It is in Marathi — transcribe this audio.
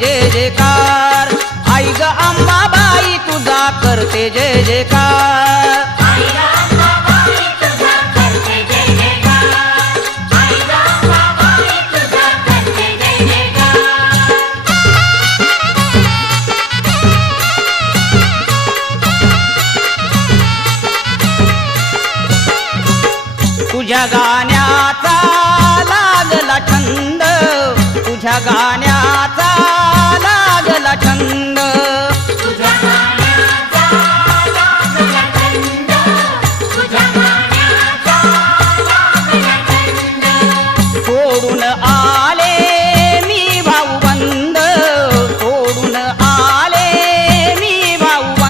जय जयकार, आई ग अंबाबाई तुझा करते जय जयकार। तुझ्या गाण्यात